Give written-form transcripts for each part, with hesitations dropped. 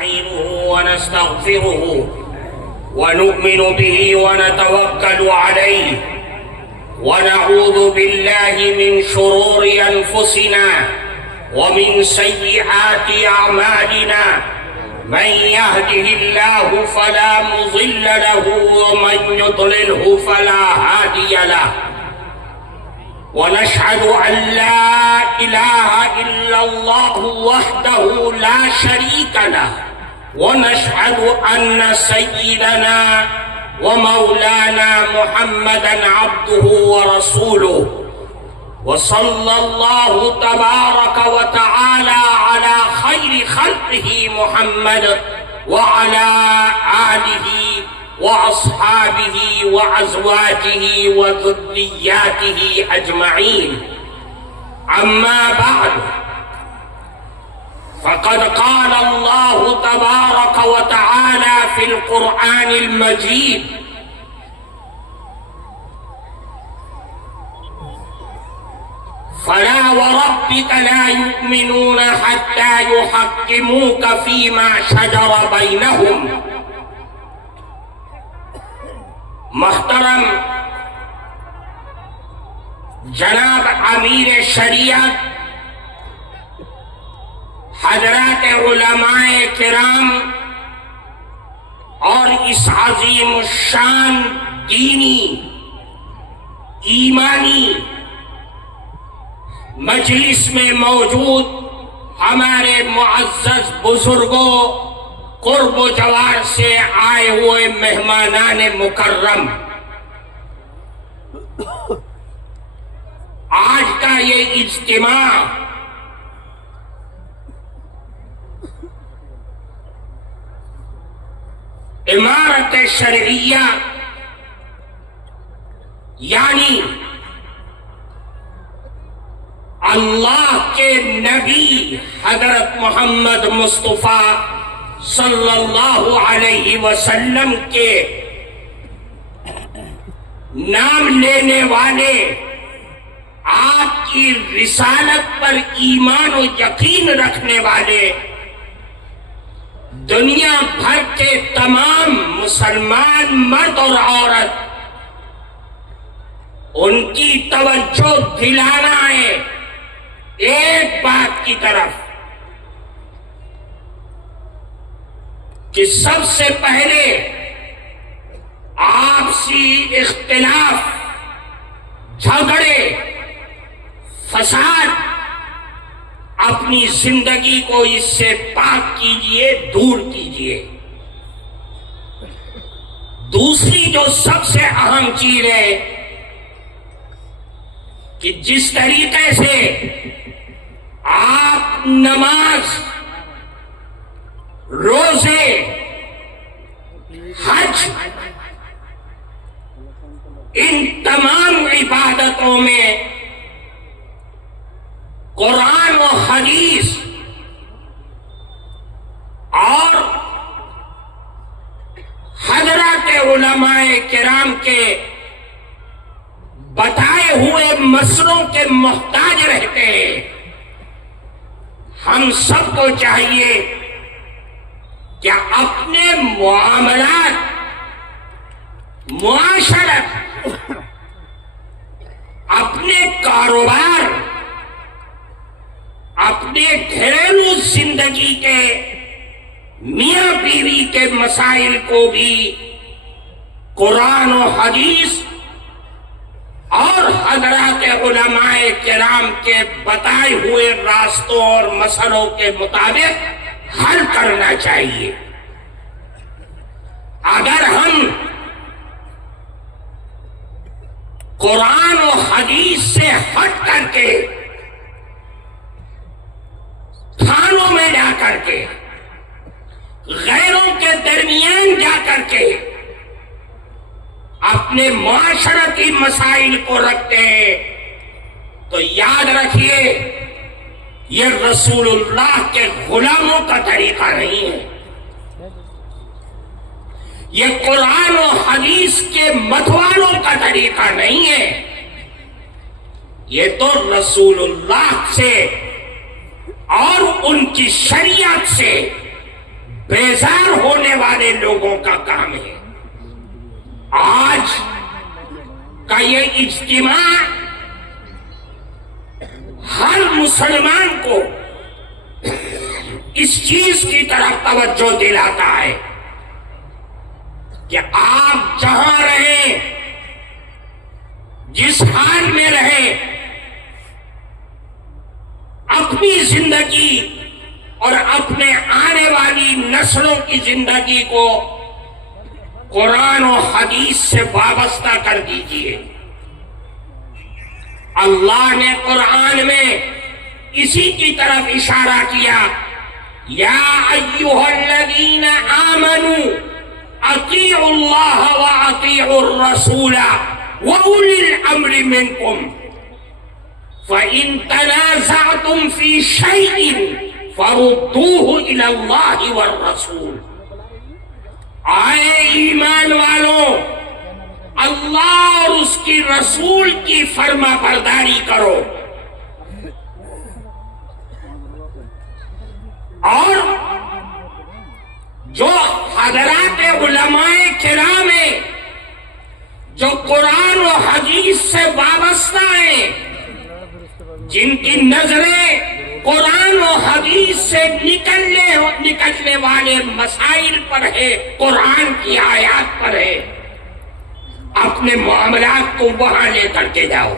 نستعينه ونستغفره ونؤمن به ونتوكل عليه ونعوذ بالله من شرور أنفسنا ومن سيئات أعمالنا. من يهده الله فلا مضل له ومن يضلله فلا هادي له. ونشهد أن لا إله إلا الله وحده لا شريك له ونشهد أن سيدنا ومولانا محمدا عبده ورسوله. وصلى الله تبارك وتعالى على خير خلقه محمد وعلى آله وأصحابه وأزواجه وذرياته أجمعين. أما بعد، فقد قال الله تبارك وتعالى في القرآن المجيد: فلا وربك لا يؤمنون حتى يحكموك فيما شجر بينهم. محترم جناب امیر شریعت، حضرات علماء کرام اور اس عظیم الشان دینی ایمانی مجلس میں موجود ہمارے معزز بزرگوں، قرب و جوار سے آئے ہوئے مہمانان مکرم، آج کا یہ اجتماع امارت شرعیہ یعنی اللہ کے نبی حضرت محمد مصطفیٰ صلی اللہ علیہ وسلم کے نام لینے والے، آپ کی رسالت پر ایمان و یقین رکھنے والے دنیا بھر کے تمام مسلمان مرد اور عورت، ان کی توجہ دلانا ہے ایک بات کی طرف کہ سب سے پہلے آپسی اختلاف، جھگڑے، فساد، اپنی زندگی کو اس سے پاک کیجئے، دور کیجئے۔ دوسری جو سب سے اہم چیز ہے کہ جس طریقے سے آپ نماز، روزے، حج، ان تمام عبادتوں میں قرآن و حدیث اور حضرات علماء کرام کے بتائے ہوئے مسئلوں کے محتاج رہتے ہیں، ہم سب کو چاہیے کہ اپنے معاملات، معاشرت، اپنے کاروبار، اپنے گھریلو زندگی کے میاں بیوی کے مسائل کو بھی قرآن و حدیث اور حضرات علماء کرام کے بتائے ہوئے راستوں اور مسئلوں کے مطابق حل کرنا چاہیے۔ اگر ہم قرآن و حدیث سے ہٹ کر کے تھانوں میں جا کر کے، غیروں کے درمیان جا کر کے اپنے معاشرتی مسائل کو رکھتے ہیں تو یاد رکھیے یہ رسول اللہ کے غلاموں کا طریقہ نہیں ہے، یہ قرآن و حدیث کے متوالوں کا طریقہ نہیں ہے، یہ تو رسول اللہ سے اور ان کی شریعت سے بیزار ہونے والے لوگوں کا کام ہے۔ آج کا یہ اجتماع ہر مسلمان کو اس چیز کی طرف توجہ دلاتا ہے کہ آپ جہاں رہیں، جس حال میں رہیں، اپنی زندگی اور اپنے آنے والی نسلوں کی زندگی کو قرآن و حدیث سے وابستہ کر دیجیے۔ اللہ نے قرآن میں اسی کی طرف اشارہ کیا، یا ایھا الذین آمنوا اطیعوا اللہ واطیعوا الرسول واولی الامر منکم فإن تنازعتم في شيء فردوه إلى الله والرسول۔ آئے ایمان والوں، اللہ اور اس کی رسول کی فرما برداری کرو، اور جو حضرات علماء کرام ہیں جو قرآن و حدیث سے وابستہ ہیں، جن کی نظریں قرآن و حدیث سے نکلنے والے مسائل پر ہے، قرآن کی آیات پر ہے، اپنے معاملات کو وہاں لے کر کے جاؤ۔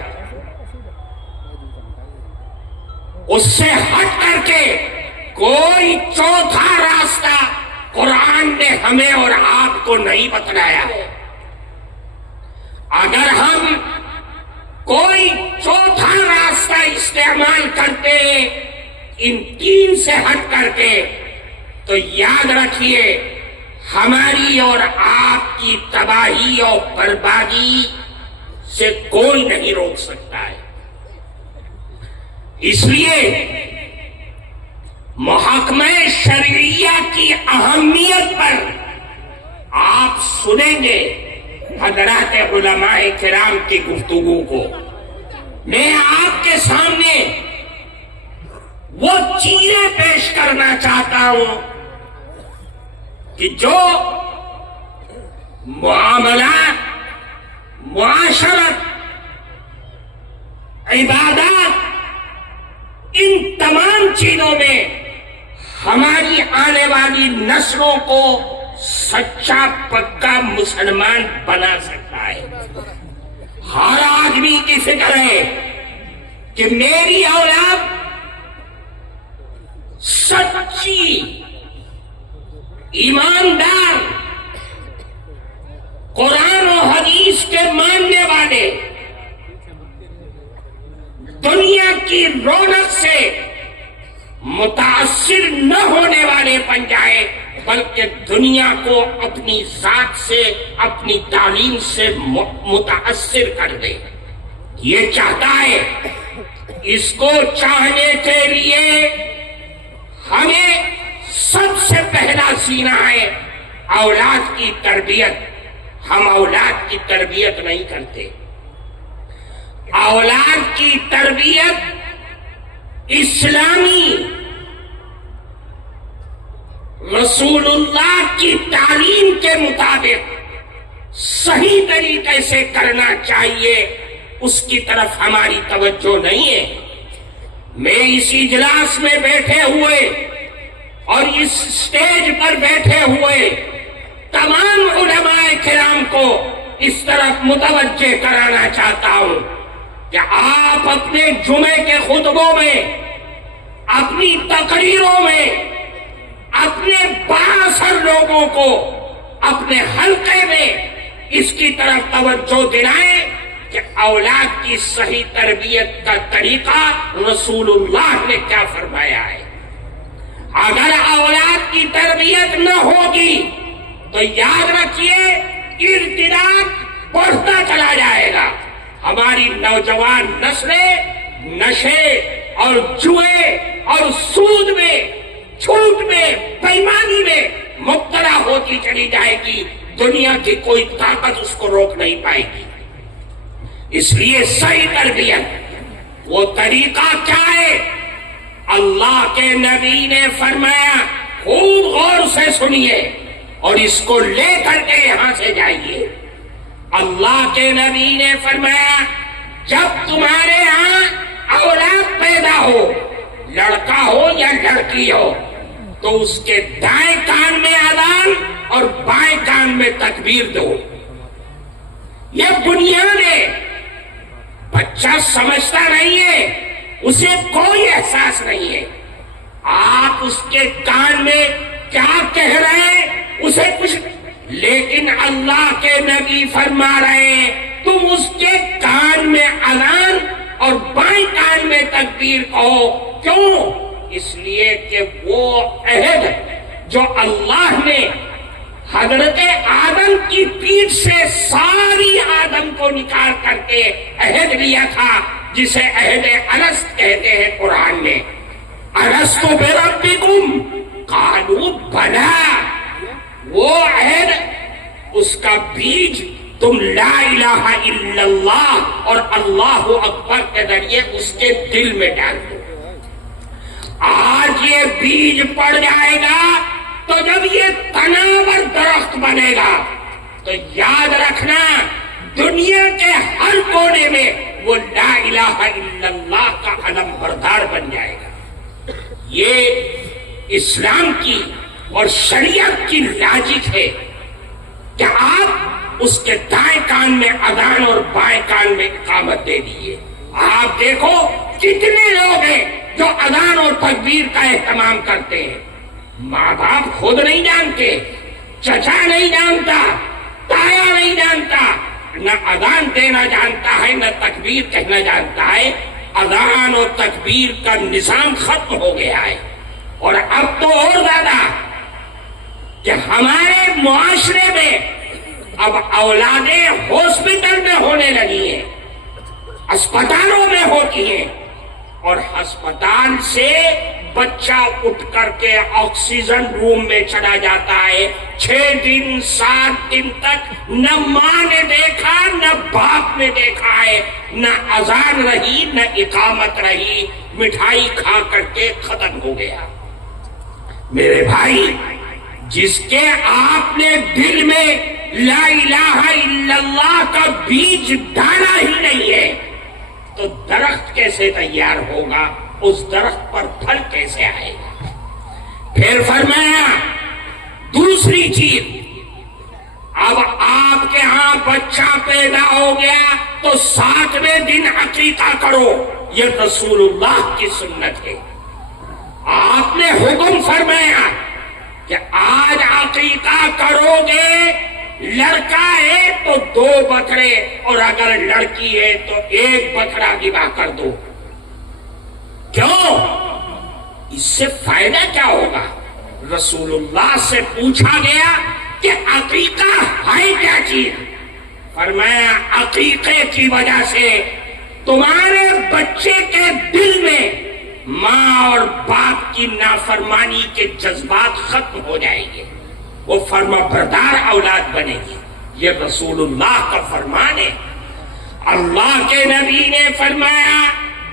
اس سے ہٹ کر کے کوئی چوتھا راستہ قرآن نے ہمیں اور آپ کو نہیں بتلایا ہے۔ اگر ہم کوئی چوتھا راستہ استعمال کرتے ہیں ان تین سے ہٹ کر کے، تو یاد رکھیے ہماری اور آپ کی تباہی اور بربادی سے کوئی نہیں روک سکتا ہے۔ اس لیے محکمہ شرعیہ کی اہمیت پر آپ سنیں گے حضرات علماء کرام کی گفتگو کو۔ میں آپ کے سامنے وہ چیزیں پیش کرنا چاہتا ہوں کہ جو معاملات، معاشرت، عبادات، ان تمام چیزوں میں ہماری آنے والی نسلوں کو سچا پکا مسلمان بنا سکتا ہے۔ ہر آدمی کی فکر ہے کہ میری اولاد سچی، ایماندار، قرآن و حدیث کے ماننے والے، دنیا کی رونق سے متاثر نہ ہونے والے بن جائے، بلکہ دنیا کو اپنی ذات سے، اپنی تعلیم سے متاثر کر دے۔ یہ چاہتا ہے۔ اس کو چاہنے کے لیے ہمیں سب سے پہلا سینا ہے اولاد کی تربیت۔ ہم اولاد کی تربیت نہیں کرتے۔ اولاد کی تربیت اسلامی رسول اللہ کی تعلیم کے مطابق صحیح طریقے سے کرنا چاہیے، اس کی طرف ہماری توجہ نہیں ہے۔ میں اس اجلاس میں بیٹھے ہوئے اور اس سٹیج پر بیٹھے ہوئے تمام علماء کرام کو اس طرف متوجہ کرانا چاہتا ہوں کہ آپ اپنے جمعے کے خطبوں میں، اپنی تقریروں میں، اپنے بااثر لوگوں کو اپنے حلقے میں اس کی طرف توجہ دلائیں کہ اولاد کی صحیح تربیت کا طریقہ رسول اللہ نے کیا فرمایا ہے۔ اگر اولاد کی تربیت نہ ہوگی تو یاد رکھیے ارتداد بڑھتا چلا جائے گا۔ ہماری نوجوان نسلیں نشے اور جوئے اور سود میں، جھوٹ میں، بےایمانی میں مبتلا ہوتی چلی جائے گی۔ دنیا کی کوئی طاقت اس کو روک نہیں پائے گی۔ اس لیے صحیح تربیت وہ طریقہ کیا ہے؟ اللہ کے نبی نے فرمایا، خوب غور سے سنیے اور اس کو لے کر کے یہاں سے جائیے۔ اللہ کے نبی نے فرمایا جب تمہارے ہاں اولاد پیدا ہو، لڑکا ہو یا لڑکی ہو، تو اس کے دائیں کان میں اذان اور بائیں کان میں تکبیر دو۔ یہ بنیاد ہے۔ بچہ سمجھتا نہیں ہے، اسے کوئی احساس نہیں ہے، آپ اس کے کان میں کیا کہہ رہے ہیں اسے کچھ، لیکن اللہ کے نبی فرما رہے ہیں تم اس کے کان میں اذان اور بائیں کان میں تکبیر کہو۔ کیوں؟ اس لیے کہ وہ عہد جو اللہ نے حضرت آدم کی پیٹھ سے ساری آدم کو نکال کر کے عہد لیا تھا، جسے عہد الست کہتے ہیں قرآن میں۔ الست بربکم قالوا بلی، وہ عہد، اس کا بیج تم لا الہ الا اللہ اور اللہ اکبر کے ذریعے اس کے دل میں ڈال دو۔ آج یہ بیج پڑ جائے گا تو جب یہ تناور درخت بنے گا تو یاد رکھنا دنیا کے ہر کونے میں وہ لا الہ الا اللہ کا علم بردار بن جائے گا۔ یہ اسلام کی اور شریعت کی لاجک ہے کہ آپ اس کے دائیں کان میں اذان اور بائیں کان میں اقامت دے دیئے۔ آپ دیکھو کتنے لوگ ہیں جو اذان اور تکبیر کا اہتمام کرتے ہیں، ماں باپ خود نہیں جانتے، چچا نہیں جانتا، تایا نہیں جانتا، نہ اذان دینا جانتا ہے نہ تکبیر کہنا جانتا ہے۔ اذان اور تکبیر کا نظام ختم ہو گیا ہے، اور اب تو اور زیادہ کہ ہمارے معاشرے میں اب اولادیں ہاسپٹل میں ہونے لگی ہیں، اسپتالوں میں ہوتی ہیں، اور ہسپتال سے بچہ اٹھ کر کے آکسیجن روم میں چلا جاتا ہے۔ 6 دن 7 دن تک نہ ماں نے دیکھا نہ باپ نے دیکھا ہے، نہ اذان رہی نہ اقامت رہی، مٹھائی کھا کر کے ختم ہو گیا۔ میرے بھائی، جس کے آپ نے دل میں لا الہ الا اللہ کا بیج ڈالا ہی نہیں ہے تو درخت کیسے تیار ہوگا، اس درخت پر پھل کیسے آئے گا؟ پھر فرمایا دوسری چیز، اب آپ کے ہاں بچہ پیدا ہو گیا تو 7ویں دن عقیقہ کرو، یہ رسول اللہ کی سنت ہے۔ آپ نے حکم فرمایا کہ آج عقیقہ کرو گے، لڑکا ہے تو 2 بکرے اور اگر لڑکی ہے تو 1 بکرا ذبح کر دو۔ کیوں؟ اس سے فائدہ کیا ہوگا؟ رسول اللہ سے پوچھا گیا کہ عقیقہ ہے کیا چیز؟ فرمایا عقیقے کی وجہ سے تمہارے بچے کے دل میں ماں اور باپ کی نافرمانی کے جذبات ختم ہو جائیں گے، وہ فرما بردار اولاد بنے گی۔ یہ رسول اللہ کا فرمان ہے۔ اللہ کے نبی نے فرمایا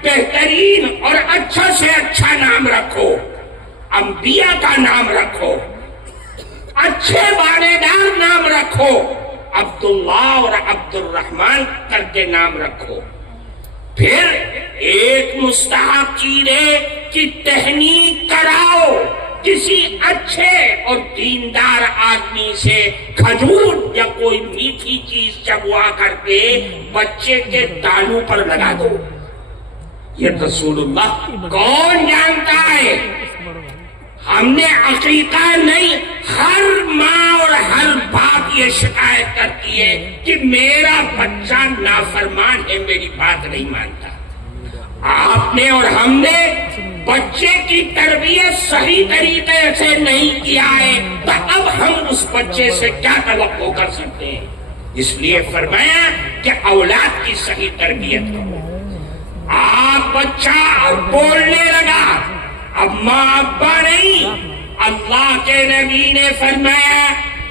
بہترین اور اچھا سے اچھا نام رکھو، انبیاء کا نام رکھو، اچھے بانے دار نام رکھو، عبداللہ اور عبد الرحمن کر کے نام رکھو۔ پھر ایک مستحب چیز ہے کہ تہنیت کراؤ، کسی اچھے اور دیندار آدمی سے کھجور یا کوئی میٹھی چیز چبوا کر کے بچے کے تانوں پر لگا دو۔ یہ رسول اللہ کون جانتا ہے؟ ہم نے عقیقہ نہیں، ہر ماں اور ہر باپ یہ شکایت کرتی ہے کہ میرا بچہ نافرمان ہے، میری بات نہیں مانتا۔ آپ نے اور ہم نے بچے کی تربیت صحیح طریقے سے نہیں کیا ہے تو اب ہم اس بچے سے کیا توقع کر سکتے ہیں؟ اس لیے فرمایا کہ اولاد کی صحیح تربیت کرو۔ آپ بچہ بولنے لگا، اب ماں ابا نہیں، اللہ کے نبی نے فرمایا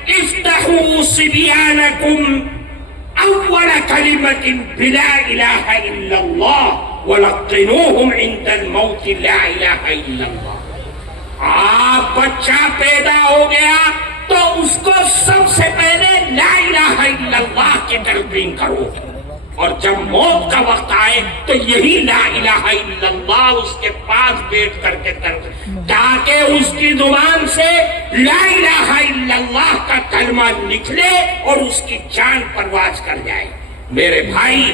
افتحوا صبیانکم اول کلمۃ بلا الہ الا اللہ ولقنوہم عند الموت لا الہ الا اللہ۔ آپ بچہ پیدا ہو گیا تو اس کو سب سے پہلے لا الہ الا اللہ کی تلقین کرو، اور جب موت کا وقت آئے تو یہی لا الہ الا اللہ اس کے پاس بیٹھ کر کے تاکہ اس کی زبان سے لا الہ الا اللہ کا کلمہ نکلے اور اس کی جان پرواز کر جائے۔ میرے بھائی،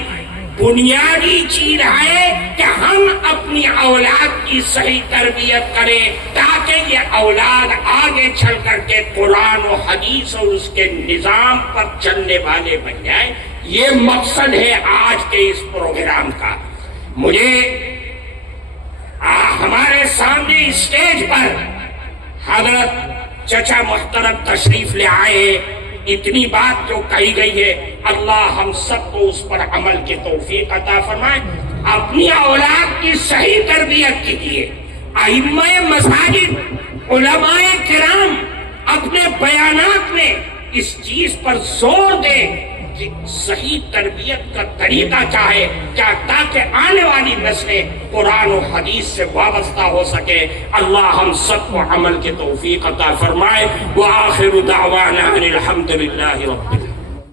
بنیادی چیز ہے کہ ہم اپنی اولاد کی صحیح تربیت کریں تاکہ یہ اولاد آگے چل کر کے قرآن و حدیث اور اس کے نظام پر چلنے والے بن جائیں۔ یہ مقصد ہے آج کے اس پروگرام کا۔ مجھے ہمارے سامنے اسٹیج پر حضرت چچا محترم تشریف لے آئے ہیں، اتنی بات جو کہی گئی ہے، اللہ ہم سب کو اس پر عمل کی توفیق عطا فرمائے۔ اپنی اولاد کی صحیح تربیت کیجیے۔ ائمہ مساجد، علماء کرام اپنے بیانات میں اس چیز پر زور دیں کہ صحیح تربیت کا طریقہ چاہے کیا، تاکہ آنے والی نسلیں قرآن و حدیث سے وابستہ ہو سکے۔ اللہ ہم سب کو عمل کی توفیق عطا فرمائے۔ وآخر دعوانا ان الحمد للہ رب العالمین۔